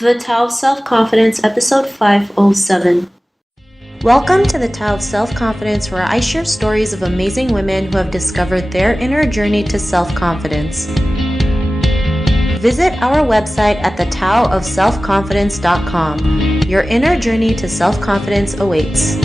The Tao of Self-Confidence, episode 507. Welcome to the Tao of Self-Confidence, where I share stories of amazing women who have discovered their inner journey to self-confidence. Visit our website at thetaoofselfconfidence.com. Your inner journey to self-confidence awaits.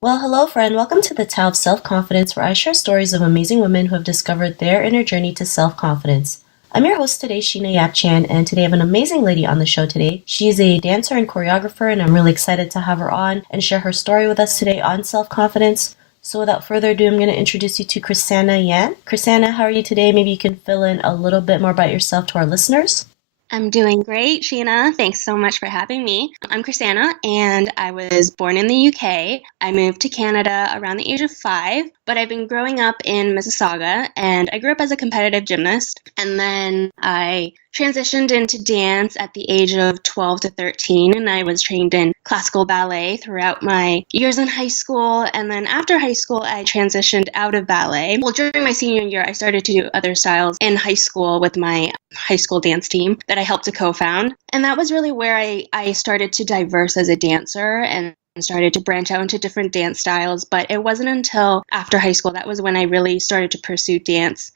Well, hello friend. Welcome to the Tao of Self-Confidence, where I share stories of amazing women who have discovered their inner journey to self-confidence. I'm your host today, Chrisanna Yan, and today I have an amazing lady on the show today. She is a dancer and choreographer, and I'm really excited to have her on and share her story with us today on self-confidence. So without further ado, I'm going to introduce you to Chrisanna Yan. Chrisanna, how are you today? Maybe you can fill in a little bit more about yourself to our listeners. I'm doing great, Sheena. Thanks so much for having me. I'm Chrisanna, and I was born in the UK. I moved to Canada around the age of 5, but I've been growing up in Mississauga, and I grew up as a competitive gymnast, and then I transitioned into dance at the age of 12 to 13, and I was trained in classical ballet throughout my years in high school, and then after high school, I transitioned out of ballet. Well, during my senior year, I started to do other styles in high school with my high school dance team that I helped to co-found, and that was really where I started to diverse as a dancer and started to branch out into different dance styles. But it wasn't until after high school that was when I really started to pursue dance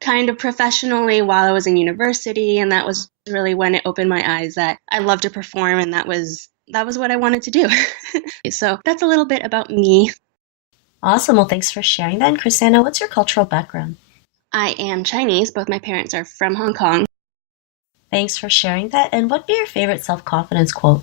kind of professionally while I was in university, and that was really when it opened my eyes that I love to perform, and that was what I wanted to do. So that's a little bit about me. Awesome. Well, thanks for sharing that. And Chrisanna, what's your cultural background? I am Chinese. Both my parents are from Hong Kong. Thanks for sharing that. And what'd be your favorite self-confidence quote?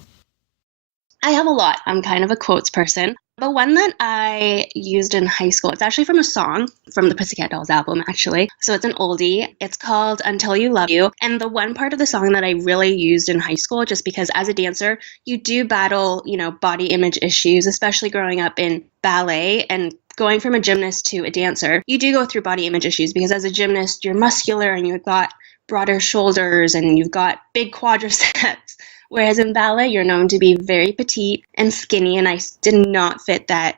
I have a lot. I'm kind of a quotes person. But one that I used in high school, it's actually from a song from the Pussycat Dolls album, actually. So it's an oldie. It's called Until You Love You. And the one part of the song that I really used in high school, just because as a dancer, you do battle, body image issues, especially growing up in ballet and going from a gymnast to a dancer. You do go through body image issues because as a gymnast, you're muscular and you've got broader shoulders and you've got big quadriceps. Whereas in ballet, you're known to be very petite and skinny, and I did not fit that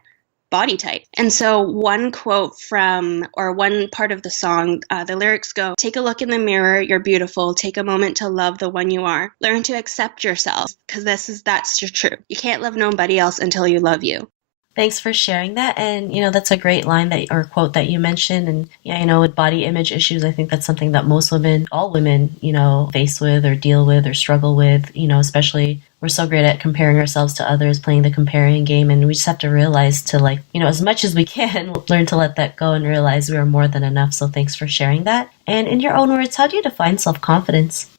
body type. And so one quote one part of the song, the lyrics go, "Take a look in the mirror, you're beautiful. Take a moment to love the one you are. Learn to accept yourself, because that's true. You can't love nobody else until you love you." Thanks for sharing that. And, that's a great line or quote that you mentioned. And yeah, with body image issues, I think that's something that most women, all women, face with or deal with or struggle with, especially we're so great at comparing ourselves to others, playing the comparing game. And we just have to realize to as much as we can, learn to let that go and realize we are more than enough. So thanks for sharing that. And in your own words, how do you define self-confidence?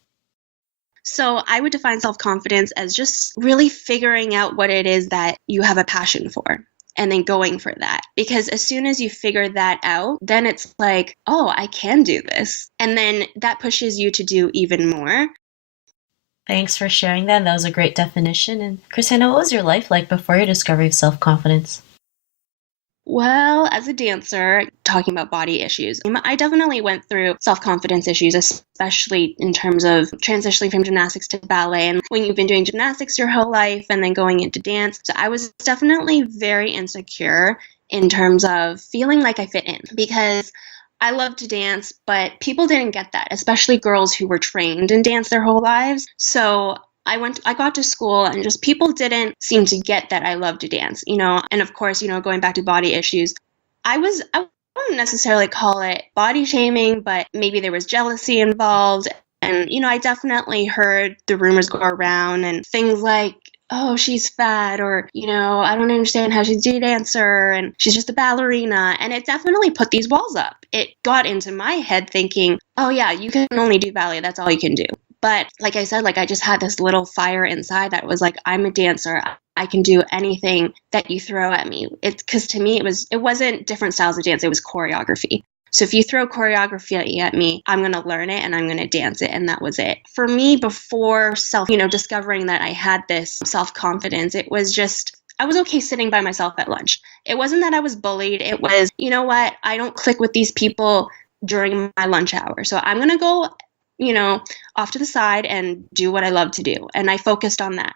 So I would define self-confidence as just really figuring out what it is that you have a passion for and then going for that. Because as soon as you figure that out, then it's like, oh, I can do this. And then that pushes you to do even more. Thanks for sharing that. That was a great definition. And Chrisanna, what was your life like before your discovery of self-confidence? Well, as a dancer, talking about body issues, I definitely went through self-confidence issues, especially in terms of transitioning from gymnastics to ballet. And when you've been doing gymnastics your whole life and then going into dance, so I was definitely very insecure in terms of feeling like I fit in, because I love to dance, but people didn't get that, especially girls who were trained in dance their whole lives. So I got to school and just people didn't seem to get that I love to dance, and of course, going back to body issues, I wouldn't necessarily call it body shaming, but maybe there was jealousy involved. And, I definitely heard the rumors go around and things like, oh, she's fat, or, I don't understand how she's a dancer and she's just a ballerina. And it definitely put these walls up. It got into my head thinking, oh yeah, you can only do ballet. That's all you can do. But like I said, I just had this little fire inside that was like, I'm a dancer. I can do anything that you throw at me. It's because to me, it wasn't different styles of dance. It was choreography. So if you throw choreography at me, I'm going to learn it and I'm going to dance it. And that was it. For me, before discovering that I had this self-confidence, it was just, I was okay sitting by myself at lunch. It wasn't that I was bullied. It was, you know what? I don't click with these people during my lunch hour. So I'm going to go off to the side and do what I love to do. And I focused on that.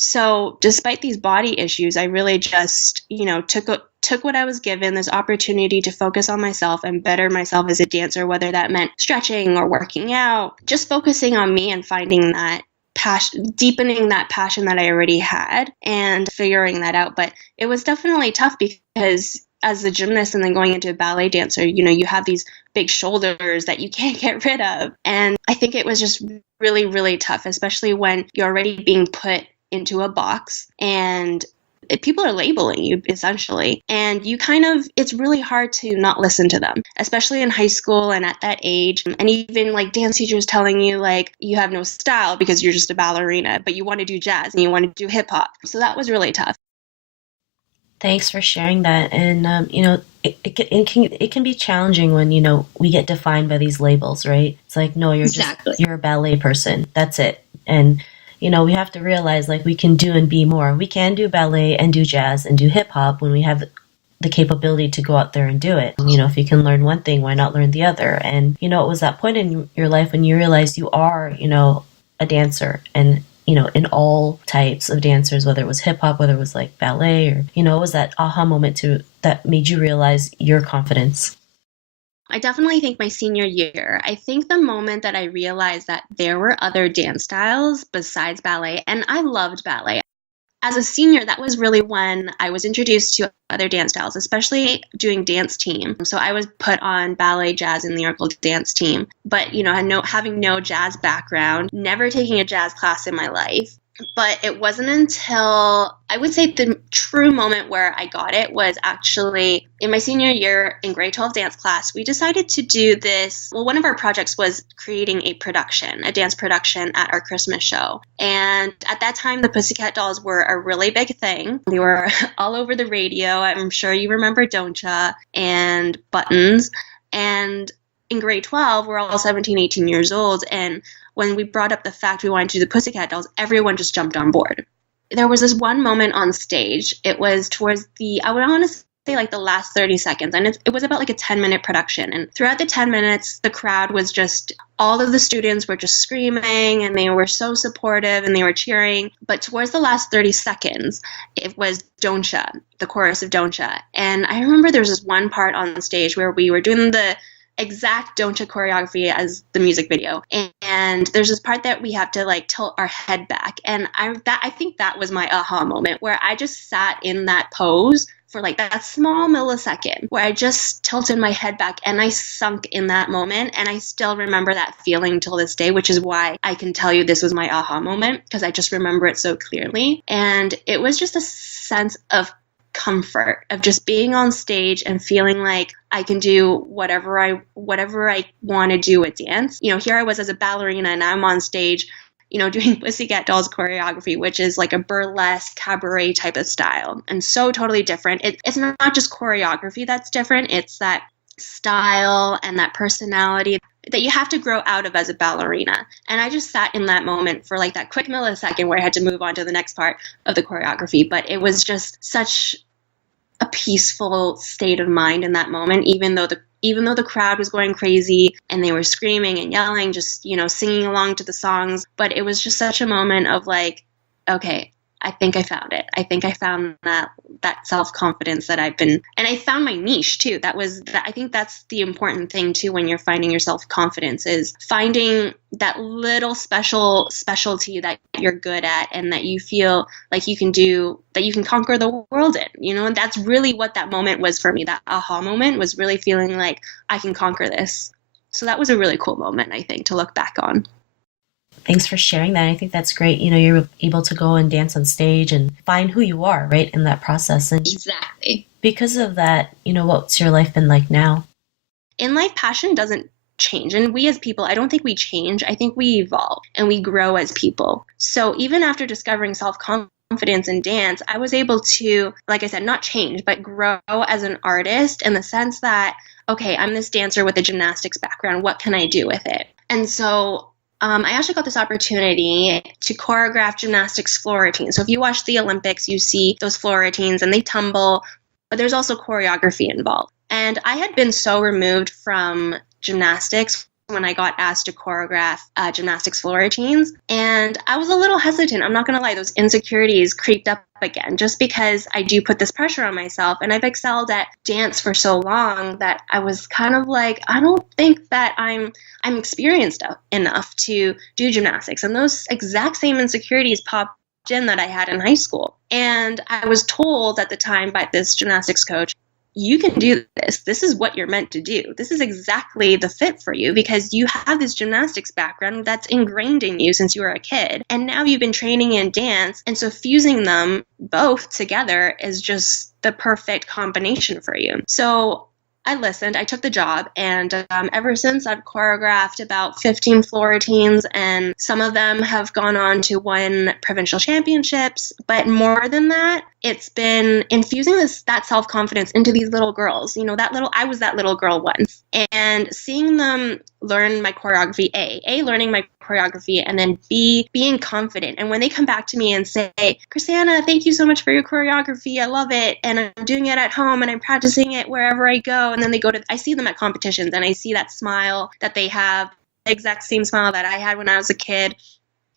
So despite these body issues, I really just, took what I was given, this opportunity to focus on myself and better myself as a dancer, whether that meant stretching or working out, just focusing on me and finding that passion, deepening that passion that I already had and figuring that out. But it was definitely tough because as a gymnast and then going into a ballet dancer, you have these big shoulders that you can't get rid of. And I think it was just really, really tough, especially when you're already being put into a box and people are labeling you essentially. And it's really hard to not listen to them, especially in high school and at that age. And even like dance teachers telling you like you have no style because you're just a ballerina, but you want to do jazz and you want to do hip hop. So that was really tough. Thanks for sharing that. And it can be challenging when we get defined by these labels, right? It's like, no, Exactly. you're a ballet person. That's it. And we have to realize like we can do and be more. We can do ballet and do jazz and do hip hop when we have the capability to go out there and do it. If you can learn one thing, why not learn the other? And it was that point in your life when you realized you are, a dancer, and in all types of dancers, whether it was hip hop, whether it was like ballet, or it was that aha moment that made you realize your confidence. I definitely think my senior year, I think the moment that I realized that there were other dance styles besides ballet, and I loved ballet. As a senior, that was really when I was introduced to other dance styles, especially doing dance team. So I was put on ballet, jazz, and lyrical dance team. But, having no jazz background, never taking a jazz class in my life. But it wasn't until I would say the true moment where I got it was actually in my senior year in grade 12 dance class. We decided to do this. Well, one of our projects was creating a dance production at our Christmas show. And at that time, the Pussycat Dolls were a really big thing. They were all over the radio. I'm sure you remember Don't Ya and Buttons. And in grade 12, we're all 17, 18 years old. And when we brought up the fact we wanted to do the Pussycat Dolls, everyone just jumped on board. There was this one moment on stage. It was towards I would want to say like the last 30 seconds. And it was about like a 10-minute production. And throughout the 10 minutes, the crowd was just, all of the students were just screaming and they were so supportive and they were cheering. But towards the last 30 seconds, it was Don't Ya, the chorus of Don't Ya. And I remember there was this one part on stage where we were doing the exact Don't Ya choreography as the music video. And there's this part that we have to like tilt our head back. And I think that was my aha moment where I just sat in that pose for like that small millisecond where I just tilted my head back and I sunk in that moment. And I still remember that feeling till this day, which is why I can tell you this was my aha moment, because I just remember it so clearly. And it was just a sense of comfort of just being on stage and feeling like I can do whatever I want to do with dance. Here I was as a ballerina and I'm on stage, doing Pussycat Dolls choreography, which is like a burlesque cabaret type of style and so totally different. It's not just choreography that's different. It's that style and that personality that you have to grow out of as a ballerina. And I just sat in that moment for like that quick millisecond where I had to move on to the next part of the choreography. But it was just such a peaceful state of mind in that moment, even though the crowd was going crazy and they were screaming and yelling, just, singing along to the songs. But it was just such a moment of like, okay, I think I found it. I think I found that self-confidence that and I found my niche too. I think that's the important thing too when you're finding your self-confidence, is finding that little specialty that you're good at and that you feel like you can do, that you can conquer the world in, and that's really what that moment was for me. That aha moment was really feeling like I can conquer this. So that was a really cool moment, I think, to look back on. Thanks for sharing that. I think that's great. You're able to go and dance on stage and find who you are, right, in that process. And exactly. Because of that, what's your life been like now? In life, passion doesn't change. And we as people, I don't think we change. I think we evolve and we grow as people. So even after discovering self-confidence in dance, I was able to, like I said, not change, but grow as an artist in the sense that, okay, I'm this dancer with a gymnastics background. What can I do with it? And so I actually got this opportunity to choreograph gymnastics floor routines. So if you watch the Olympics, you see those floor routines and they tumble, but there's also choreography involved. And I had been so removed from gymnastics when I got asked to choreograph gymnastics floor routines. And I was a little hesitant. I'm not going to lie, those insecurities creeped up again, just because I do put this pressure on myself. And I've excelled at dance for so long that I was kind of like, I don't think that I'm experienced enough to do gymnastics. And those exact same insecurities popped in that I had in high school. And I was told at the time by this gymnastics coach, you can do this. This is what you're meant to do. This is exactly the fit for you because you have this gymnastics background that's ingrained in you since you were a kid. And now you've been training in dance. And so fusing them both together is just the perfect combination for you. So I listened, I took the job, and ever since I've choreographed about 15 floor routines, and some of them have gone on to win provincial championships. But more than that, it's been infusing that self-confidence into these little girls. You know, I was that little girl once, and seeing them learn my choreography, A, learning my choreography, and then B, being confident. And when they come back to me and say, Chrisanna, thank you so much for your choreography. I love it. And I'm doing it at home and I'm practicing it wherever I go. And then I see them at competitions and I see that smile that they have, the exact same smile that I had when I was a kid.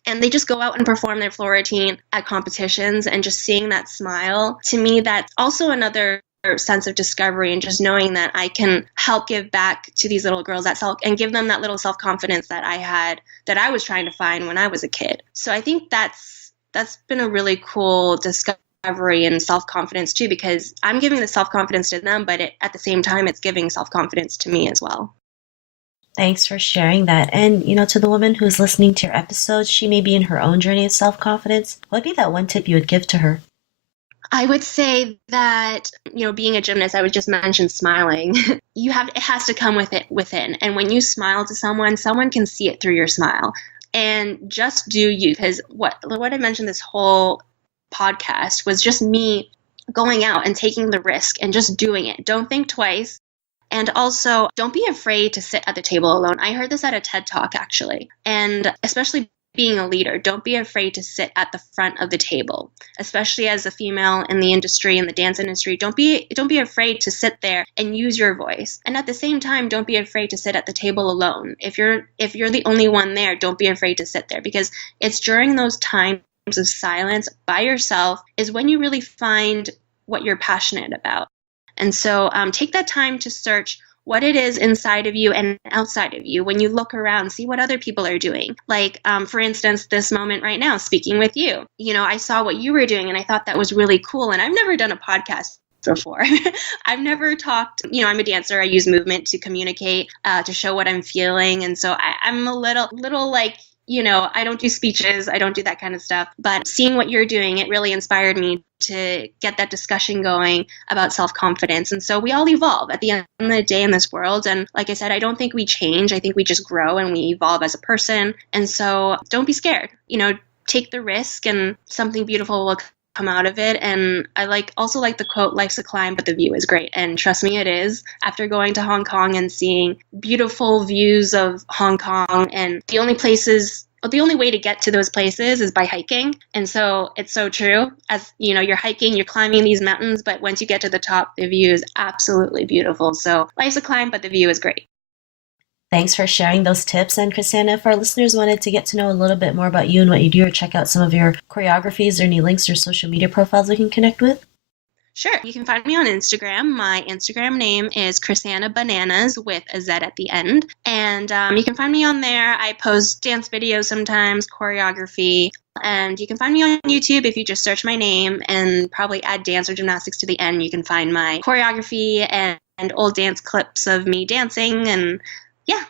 And they just go out and perform their floor routine at competitions, and just seeing that smile, to me, that's also another sense of discovery, and just knowing that I can help give back to these little girls and give them that little self-confidence that I had, that I was trying to find when I was a kid. So I think that's been a really cool discovery and self-confidence too, because I'm giving the self-confidence to them, but at the same time, it's giving self-confidence to me as well. Thanks for sharing that. And, to the woman who's listening to your episodes, she may be in her own journey of self-confidence. What would be that one tip you would give to her? I would say that, being a gymnast, I would just mention smiling. It has to come with it within. And when you smile to someone can see it through your smile. And just do you, because what I mentioned this whole podcast was just me going out and taking the risk and just doing it. Don't think twice. And also, don't be afraid to sit at the table alone. I heard this at a TED Talk, actually. And especially being a leader, don't be afraid to sit at the front of the table, especially as a female in the industry, in the dance industry. Don't be afraid to sit there and use your voice. And at the same time, don't be afraid to sit at the table alone. If you're the only one there, don't be afraid to sit there, because it's during those times of silence by yourself is when you really find what you're passionate about. And so take that time to search what it is inside of you and outside of you. When you look around, see what other people are doing. Like, for instance, this moment right now, speaking with you, I saw what you were doing and I thought that was really cool. And I've never done a podcast before. I've never talked, I'm a dancer. I use movement to communicate, to show what I'm feeling. And so I'm a little like, I don't do speeches. I don't do that kind of stuff. But seeing what you're doing, it really inspired me to get that discussion going about self-confidence. And so we all evolve at the end of the day in this world. And like I said, I don't think we change. I think we just grow and we evolve as a person. And so don't be scared. Take the risk and something beautiful will come out of it. And I also like the quote, life's a climb, but the view is great. And trust me, it is. After going to Hong Kong and seeing beautiful views of Hong Kong, and the only way to get to those places is by hiking. And so it's so true. As you're hiking, you're climbing these mountains, but once you get to the top, the view is absolutely beautiful. So life's a climb, but the view is great. Thanks for sharing those tips. And Chrisanna, if our listeners wanted to get to know a little bit more about you and what you do, or check out some of your choreographies, or any links or social media profiles we can connect with? Sure. You can find me on Instagram. My Instagram name is Chrisanna Bananas with a Z at the end. And you can find me on there. I post dance videos sometimes, choreography. And you can find me on YouTube if you just search my name and probably add dance or gymnastics to the end. You can find my choreography and old dance clips of me dancing. And yeah.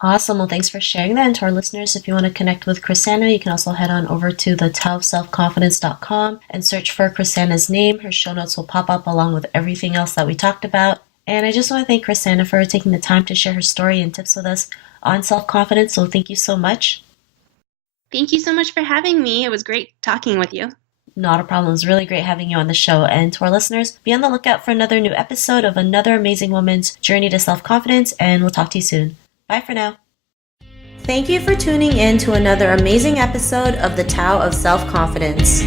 Awesome. Well, thanks for sharing that. And to our listeners, if you want to connect with Chrisanna, you can also head on over to thetaoofselfconfidence.com and search for Chrisanna's name. Her show notes will pop up along with everything else that we talked about. And I just want to thank Chrisanna for taking the time to share her story and tips with us on self-confidence. So thank you so much. Thank you so much for having me. It was great talking with you. Not a problem. It was really great having you on the show. And to our listeners, be on the lookout for another new episode of another amazing woman's journey to self-confidence. And we'll talk to you soon. Bye for now. Thank you for tuning in to another amazing episode of The Tao of Self-Confidence.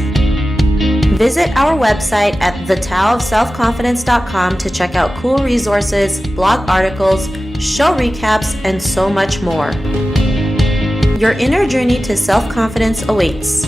Visit our website at thetaoofselfconfidence.com to check out cool resources, blog articles, show recaps, and so much more. Your inner journey to self-confidence awaits.